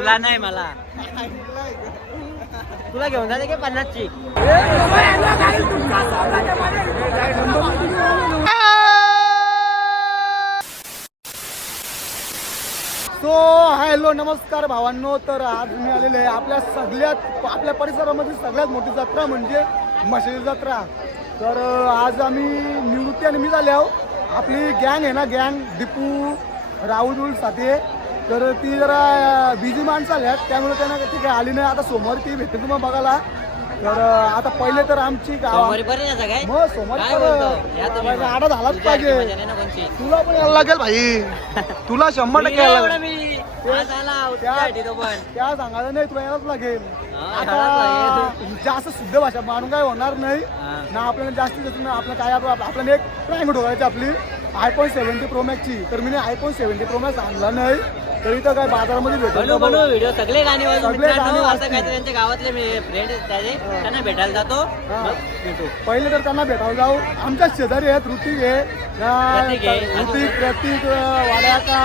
तुला नाही मला तुला घेऊन जाते की 50ची. सो हॅलो नमस्कार भावांनो. तर आज मी आलेले आहे आपल्या परिसरामध्ये सगळ्यात मोठी जत्रा म्हणजे म्हशीची जत्रा. तर आज आम्ही निवृत्ती आणि मी झाले आहो. आपली गँग आहे ना, गँग दीपू राहुल साथे, तर ती जरा बिझी माणसं आल्यात त्यामुळे त्यांना ती काही आली नाही. आता सोमवारी ती भेटते तुम्हाला बघायला. तर आता पहिले तर आमची सोमवारी आडा झालाच पाहिजे. तुला पण यायला लागेल भाई, तुला 100% यायला लागेल. त्या सांगायला नाही, तुला यायलाच लागेल. आता जास्त शुद्ध भाषा मानून काय होणार नाही ना आपल्याला. जास्तीत जास्त आपलं काय आपल्याला एक ट्रायंग ठोकायची आपली iPhone 70 Pro Max ची. तर मी iPhone 70 Pro Max आणला नाही, तर इथं काय बाजारामध्ये भेटतो व्हिडिओ सगळे गाणी त्यांच्या गावातले फ्रेंड त्यांना भेटायला जातो. पहिले तर त्यांना भेटायला जाऊ. आमच्या शेजारी आहेत, ऋतिक आहे, प्रतीक वाड्याचा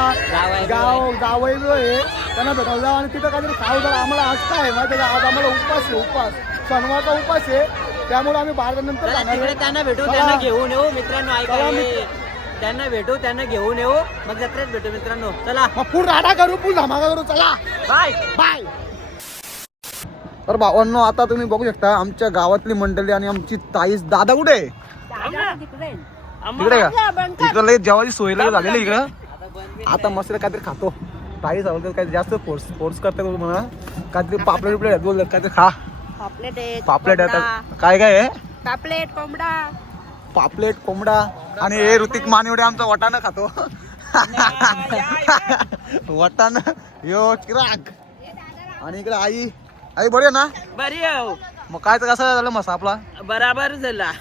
गावई आहे, त्यांना भेटायला जाऊ आणि तिथं काहीतरी खाऊ. जर आम्हाला आज काय माहिती का, आज आम्हाला उपवास शनिवारचा उपवास आहे, त्यामुळे आम्ही बाजारानंतर त्यांना भेटू, त्यांना घेऊन येऊ मित्रांनो. त्यांना भेटू, त्यांना घेऊन येऊ, मग जत्रेत भेटू मित्रांनो. चला फुल राडा करू, फुल धमाका करू. चला बाय बाय. तर भावांनो, आता तुम्ही बघू शकता आमच्या गावातली मंडळी आणि आमची ताईस. दादा कुठे आहे? इकडे का? इकडे जेवायची सोय झालेली इकडं. आता मस्त काहीतरी खातो. ताई सांगतो काही जास्त फोर्स करते म्हणा. काहीतरी पापलेट बोलतात, काहीतरी खा. पापलेट काय काय आहे? पापलेट कोंबडा. आणि हे ऋतिक मानिवडे आमचा वटाणा खातो. वटाणा यो चिराग. आणि इकडे आई बरी आहे ना? बरी. मग काय कसं झालं मसा आपला? बराबर झाला.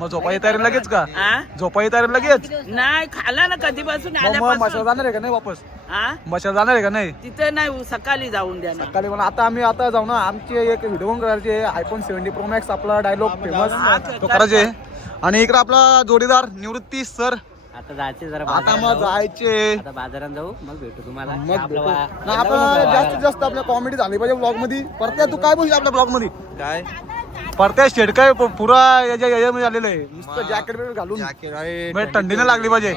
मग झोपाई तयारी लगेच का? झोपाई तयारी लगेच नाही, खाला ना कधीपासून. मशाल जाणार आहे का नाही वापस? मशाल जाणार आहे का नाही? तिथे नाही, सकाळी जाऊन द्या. सकाळी म्हणा. आता जाऊ ना. आमची एक व्हिडिओ करायची आहे, iPhone 70 Pro Max आपला डायलॉग फेमस तो करायचे. आणि इकडे आपला जोडीदार निवृत्ती सर. आता जायचे जरा, आता मग जायचे, आता बाजारात जाऊ, मग भेटू तुम्हाला. आपण जास्तीत जास्त आपल्या कॉमेडी झाली पाहिजे ब्लॉग मध्ये. परत्या तू काय बोलशील आपल्या ब्लॉग मध्ये? काय परत्या शेड काय पुरा याच्यामध्ये आलेलं आहे, नुसतं जॅकेट घालून. थंडीने लागली पाहिजे.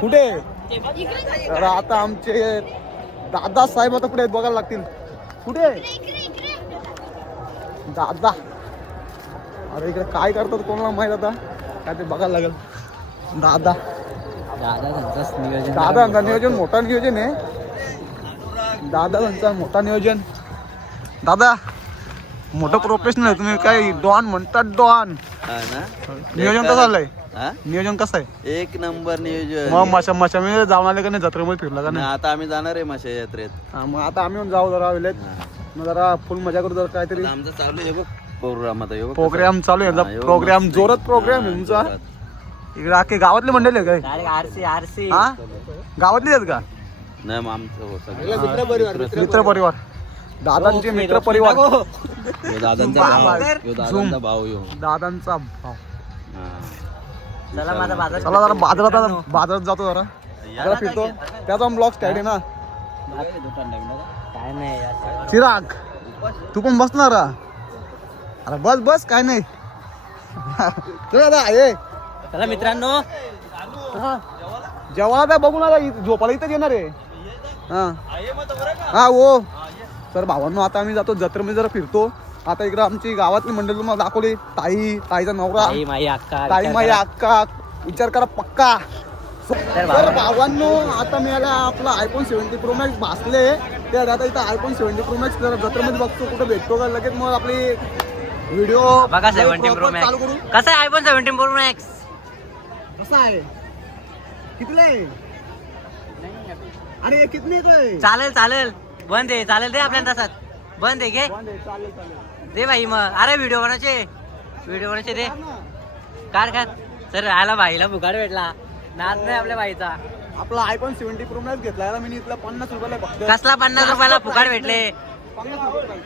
कुठे? तर आता आमचे दादा साहेब आता कुठे बघायला लागतील. कुठे दादा? अरे इकडे काय करतात कोणाला माहित. आता काय ते बघायला लागेल. दादा नियोजन मोठा नियोजन आहे. दादा मोठा नियोजन. दादा मोठं प्रोफेशनल आहे तुम्ही. काय डॉन म्हणतात, डॉन. नियोजन कसं आलंय? नियोजन कसं आहे? एक नंबर नियोजन. मग माशा मी जाऊन आले का नाही जत्रेमध्ये फिरला का नाही? आता आम्ही जाणार आहे माशा यात्रेत. मग आता आम्ही जाऊ जरा वेळेत, मग जरा फुल मजा करू. जरा काहीतरी आमचं चालू आहे बघ प्रोग्राम. आता प्रोग्राम चालू आहे. प्रोग्राम जोरात प्रोग्राम आहे तुमचा. इकडे अख्खे गावातले मंडळी आहे काय? आरसी गावातली आहेत का? नाही, आमचं मित्र परिवार. दादांचे मित्र परिवार. दादांचा भाऊ. दादांचा भाऊ. चला माझा बाजार. चला जरा बाजारात जातो, जरा फिरतो. त्याचा ब्लॉग स्टार्ट आहे ना. काय नाही चिराग तू पण बसणार? अरे बस काय नाही. चला मित्रांनो, जेव्हा बघून आला झोपाला इथं येणार आहे. हा हो सर. भावांनो, आता आम्ही जातो जत्रेमध्ये, जरा फिरतो. आता इकडे आमची गावातली मंडळी तुम्हाला दाखवली. ताईचा नवरा, ताई माई अक्का, विचार करा पक्का. तर भावांनो, आता मी याला आपला iPhone 70 Pro Max भासले. त्या आता इथं iPhone 70 Pro Max जत्रेमध्ये बघतो कुठं भेटतो का. लगेच मग आपली व्हिडिओ बघा 70 Pro Max चालू करू. कसा आहे iPhone 70 Pro Max? कसा आहे? कितीला आहे? आणि किती येतोय? चालेल बंद आहे. चालेल दे आपल्या तासात. बंद आहे घे. दे भाई मग. अरे व्हिडिओ बनायचे दे. काढ सर. राहायला भाईला फुकाट भेटला. नाच नाही आपल्या भाईचा. आपला iPhone 70 Pro Max घेतला मी इथला 50 रुपयाला फक्त. कसला 50 रुपयाला फुकाट भेटले? 50 रुपये.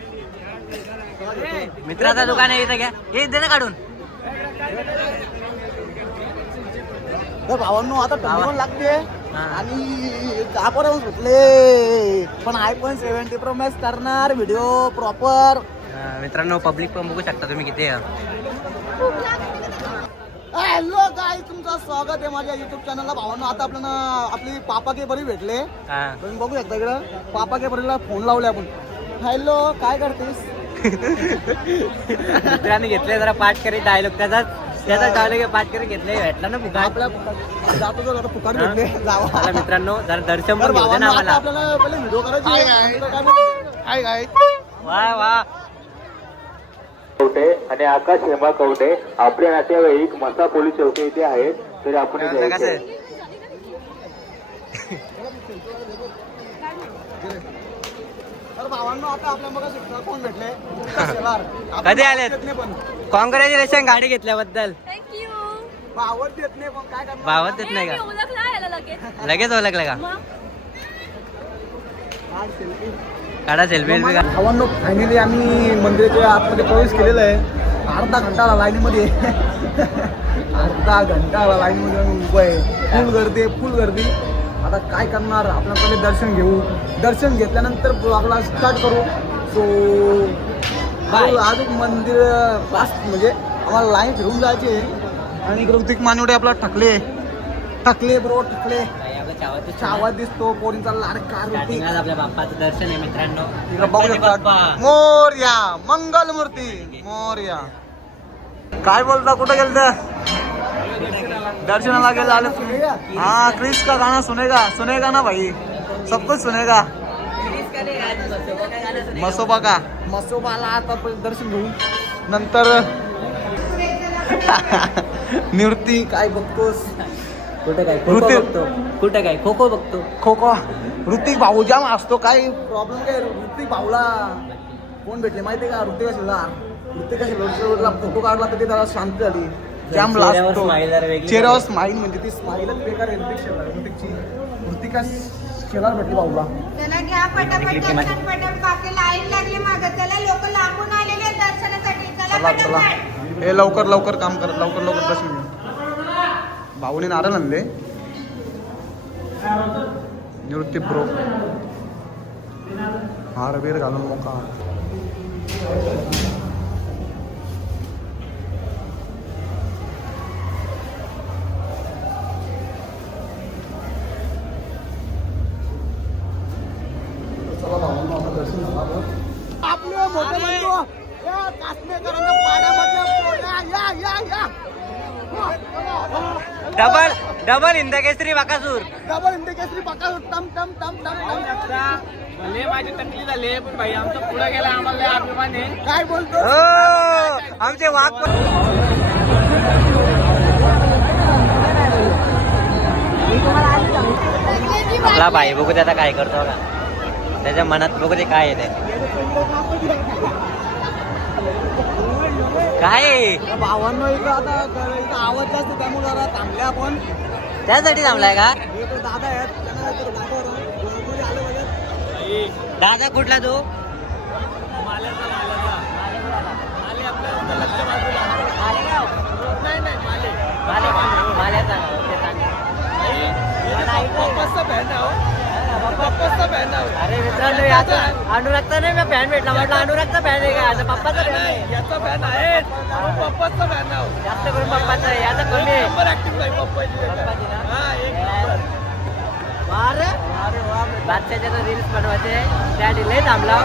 मित्राचा दुकान आहे इथं, घ्या. हे दे ना काढून. तर भावांनो, आता थंडी पण लागते. हा. आणि जापरच सुटले. पण iPhone 70 Pro Max करणार व्हिडिओ प्रॉपर. मित्रांनो पब्लिक पण बघू शकता तुम्ही किती आहे. हॅलो गाय, तुमचं स्वागत आहे माझ्या युट्यूब चॅनलला. भावांनो, आता आपल्याला आपली पापा के बरी भेटले. हा. तुम्ही बघू शकता इकडं पापा के बरीला फोन लावले आपण. हॅलो, काय करतेस? मित्रांनी घेतले जरा पाठ करी डायलॉग त्याचा डायलॉग पाठ करी घेतले. भेटला ना फुकाट. आपल्या जातो जर आता फुकाट भेटले जावा. चला मित्रांनो जरा दर्शन तर पण घेऊ दे भावांनो, ना आता आम्हाला. आपल्याला पहिले व्हिडिओ करायची. हाय गाय. वा वा. कवठे आणि आकाश हेमा कवठे आपले नातेवाईक मसा पोलीस चौकी येथे आहेत. तरी आपण इथे कसं यायचे. आहे? तर भावांनो, आता आपल्या मग कोण भेटले? कधी आलेत? पण कॉंग्रॅच्युलेशन गाडी घेतल्याबद्दल. थँक्यू. भावत देत नाही, पण काय करणार? भावत देत नाही मी का? ओळखला याला लगेच. लगेच ओळखलं का? मग काढ selfie. काढा सेल्फी का? भावांनो, फायनली आम्ही मंदिराच्या आतमध्ये प्रवेश केलेला आहे. अर्धा घंटा आला लाईनीमध्ये. अर्धा घंटा आला लाईनमध्ये आम्ही उभं आहे. फुल गर्दी आहे, फुल गर्दी. आता काय करणार, आपल्या पहिले दर्शन घेऊ. दर्शन घेतल्यानंतर ब्लॉगला स्टार्ट करू. सो अजून मंदिर फास्ट म्हणजे आम्हाला लाईन फिरून जायची आहे. आणि ऋतिक मानवडे आपला ठकले ब्रो ठकले. आवाज दिसतो पोरींचा लाडका ऋतिक. आपल्या बाप्पाचं दर्शन आहे मित्रांनो. तिकडं बघू गणपती शकता. बाप्पा. मोरया मंगल मूर्ती मोरया. काय बोलता, कुठे गेलता? दर्शनाला गेले आले तुम्ही? हाँ, क्रिस का गाना सुनेगा ना भाई, सब कुछ सुनेगा. मसोबाला आता दर्शन घेऊन नंतर निवृत्ती. काय बघतोस? कुठे काय खो ऋतिक. बघतो? कुठे काय खो खो बघतो? खो खो. ऋतिक भाऊ जाम असतो. काय प्रॉब्लेम काय? ऋतिक भाऊला कोण भेटले माहितीये का? ऋतिका शेलारला फोटो काढला तर ते जरा शांत झाली. जाम चेहऱ्यावर लागतो. smile जरा वेगळी चेहऱ्यावर स्माईल म्हणजे ती स्माईलच बेकार आहे. ऋतिका शेलार भेटली भाऊला. त्याला घ्या पटापट दर्शन पटापट. बाकी लाईन लागली मागं. त्याला लोक लांबून आलेले आहेत दर्शनासाठी. चला चला. पटापट. हे लवकर काम करत, लवकर दर्शन घेऊ. भाऊने नारळ आणले. निवृत्ती ब्रो हार बीर घालून मोका. आपले मोठे बंधू या काश्मीरकरांच्या पाड्यामधले या. डबल इंदकेसरी बकासूर. डबल इंडिया केसरी पका. टम टम टम टम टम. भले माझी तकलीफ झाली पण भाई आमचा पुढे गेला आम्हाला लय अभिमान आहे. काय बोलतो? हो आमचे वाघ आपला भाई बघू ते आता काय करतो बघा. त्याच्या मनात बघू ते काय येते. काय भावांनो, इकडं आता इथं आवाज जास्त त्यामुळे जरा थांबले आपण. त्यासाठी थांबलाय का? हे तो दादा आहेत, त्यांना तर दाखवा आले वगैरे. दादा कुठला तू? अरे मित्रांनो याचा अनुरागचा नाही मी फॅन भेटला. म्हटलं अनुरागचा फॅन आहे का? आता पप्पाचा फॅन आहे. याचा फॅन आहे पप्पाचा फॅन आहे. जास्त करून पप्पाचा आहे. याचा कमी आहे. नंबर ऍक्टिंग नाही पप्पाची. हा, एक नंबर. बादशाच्या रील्स बनवायचे त्यासाठी लय थांबला.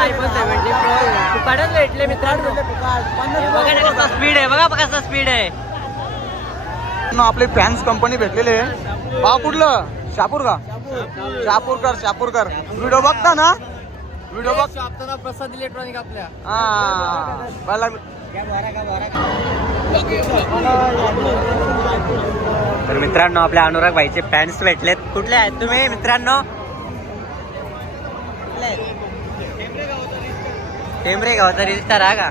iPhone 70 Pro फुकाटच भेटले मित्रांनो. हे बघा ना कसा स्पीड आहे. बघा कसा स्पीड आहे. आपले फॅन्स कंपनी भेटलेले आहे. भाव कुठलं? शापूर का? शापूरकर. व्हिडिओ बघता ना? व्हिडिओ बघ. प्रसाद इलेक्ट्रॉनिक आपल्या. हा पहिला तर मित्रांनो आपल्या अनुराग भाईचे फॅन्स भेटलेत. कुठले आहेत तुम्ही मित्रांनो? टेंबरे गावचा रिश्ता हा का?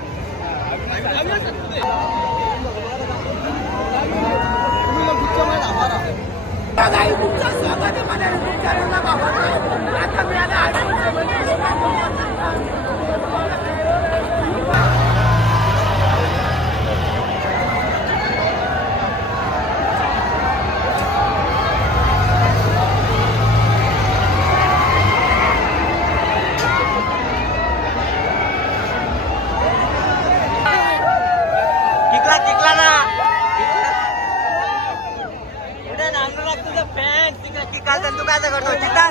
विकला ना. कुठे नांगरू लाग तुझं फॅन तिकडे की काय तू काय करतो चितार.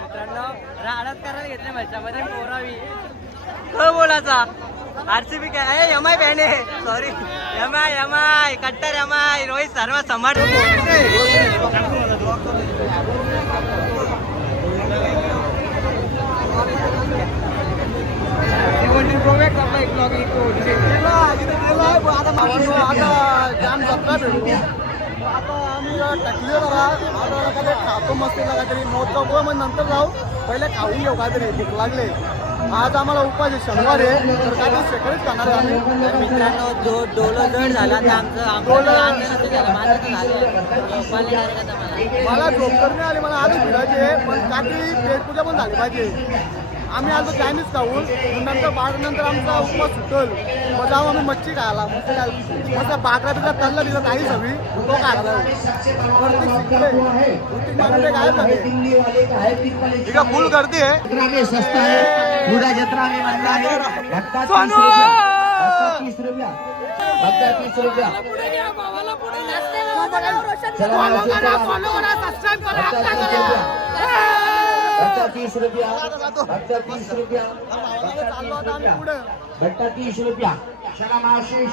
मित्रांनो राहण्यात करायला घेतले मच्छामध्ये पोरावी तो बोलाचा. आरसीबी काय एम आय फॅन आहे. सॉरी एम आय कट्टर एम आय रोहित शर्मा सम्राट. आता जाम जत्रा भेटू. आता आम्ही टाकले जरा आता काहीतरी खातो मस्त काहीतरी मोठा गोळ मग नंतर जाऊ. पहिले खाऊन घेऊ काहीतरी भूक लागले. आज आम्हाला उपास आहे शनिवार आहे तर काहीतरी सेकंडच खाणार आहे आम्ही. मित्रांनो जो डोलो जड झाला तर मला झोप करणे आली मला आधी फिरायचे पण काहीतरी पेटपूजा पण झाली पाहिजे. आम्ही आलो चायनीज खाऊन नंतर नंतर आमचा उपवास सुटल मग जाऊ आम्ही मच्छी खायला. मस्त बाकरा तिला तल्ला दिला काही सगळी तो खायला ठीक आहे फुल गर्दी आहे. भट्टा 30 रुपया. चला मावशी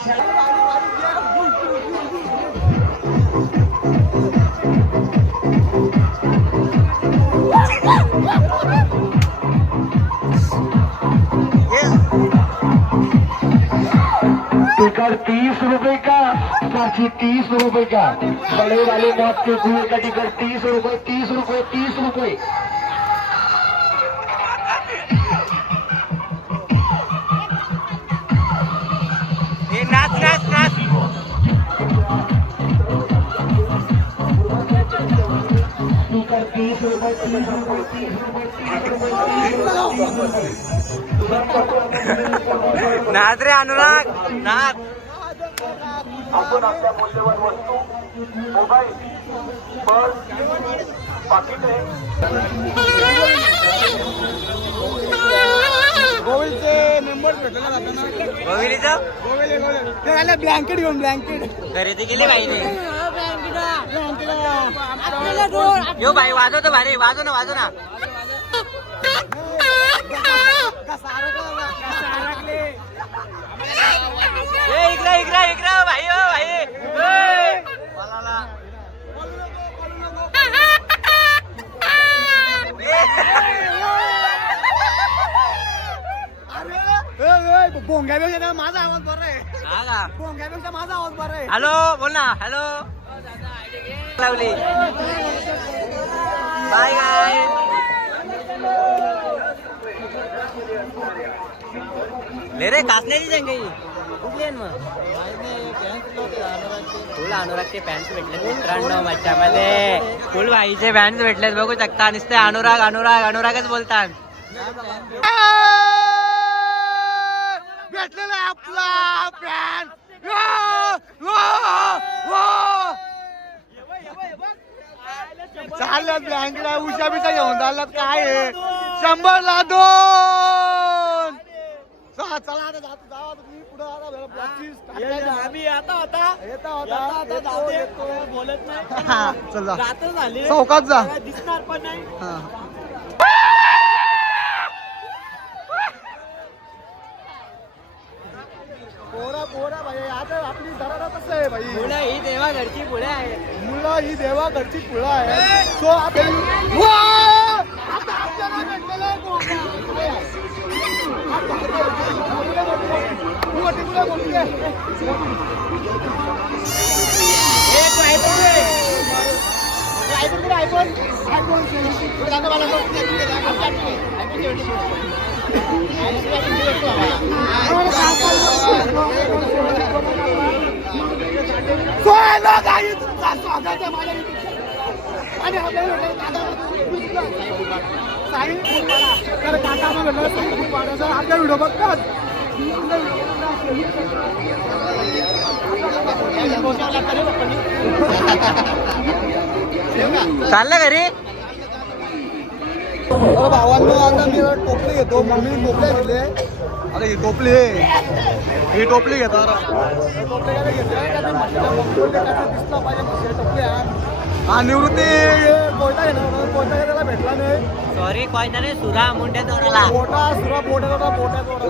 टिकट 30 रुपए का. पर्ची 30 रुपए का. बड़े वाले मौत के कुएं का टिकट 30 रुपए 30 रुपए 30 रुपए. नाच नाच नाच. टिकट 30 रुपए 30 रुपए 30 रुपए 30 रुपए. नाच रे अनुराग नाच. आपण आपल्या मूल्यवान वस्तू मोबाईल पर्स पाकिटे गोविलचे मेंबर्स भेटले ना गोविलीचं गोविल ब्लँकेट घेऊन ब्लँकेट खरेदी केली बाईने. यो बाई वाजवतो भारी वाजव ना. इकडे भाई हो भाई. भोंग्यापेक्षा माझा आवाज बरा आहे. भोंग्यापेक्षा माझा आवाज बरा आहे. हॅलो बोल ना. हॅलो लावली बाय गाय. ले रे कासण्याची जंगी कुठली आहे मग. फुल अनुरागचे पॅन्ट भेटले मित्रांनो मच्छामध्ये. फुल भाईचे पॅन्ट भेटलेत बघू शकता. नुसते अनुरागच बोलतात. भेटलेला आपला पॅन चालल्यात ब्लँकेट उशा बिशा घेऊन चालल्यात काय आहे. 100ला 2. चला आता जातो जावा तुम्ही पुढे आम्ही आता बोलत नाही. चल जा चौकात जा दिसणार पण नाही. पोरा भाई आता आपली धरारा कसं आहे भाई. मुलं ही देवा घरची पुढे आहे. मुलं ही देवा घरची फुलं आहे. सो आपल्या व्हिडिओ बघतात. चाललं घरी. भावांनो आता मी टोपली टोपले घेतो मम्मीने टोपले घेतले आता ही टोपली ही टोपली घेतो टोपले काय घेतले का ते म्हशीला मम्मी बोलले का दिसला पाहिजे म्हशीला टोपली हा निवृत्ती कोयता घेणार कोयता घ्यायला भेटला नाही सॉरी कोयता नाही सुरा मुंड्या तोडाला पोटा सुरा पोटा तोडा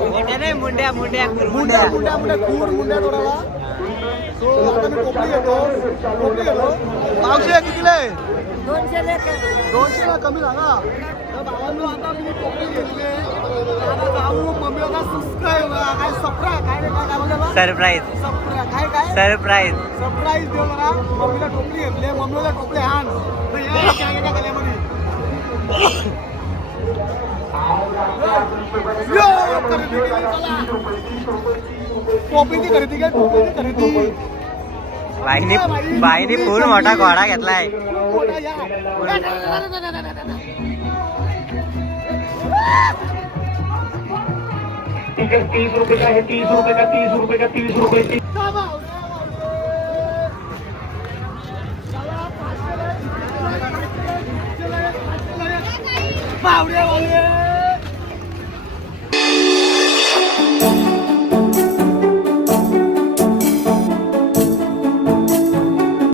मोठ्या नाही मुंड्या मुंड्या मुंड्या मुंड्या मुंड्या खूर मुंड्या तोडाला सो आता मी टोपली घेतो मावशी कितीला आहे 200 ला कमी झाला तर भावांनो आता मी टोपली घेतली आता जाऊ मम्मीला सबस्क्राईब काय सप्रा काय रे काय बोलला सरप्राईज सप्रा काय सरप्राईज सरप्राईज देऊ ना मम्मीला टोपली घेतली मम्मीला टोपली आण तर या काय काय गल्यामध्ये यो खरेदी केली चला टोपीची खरेदी काय टोपीची खरेदी बाईनी फुल मोठा घोडा घेतलाय मोठा या टिकट 30 रुपए का है 30 रुपए का 30 रुपए का 30 रुपए बावडे वाले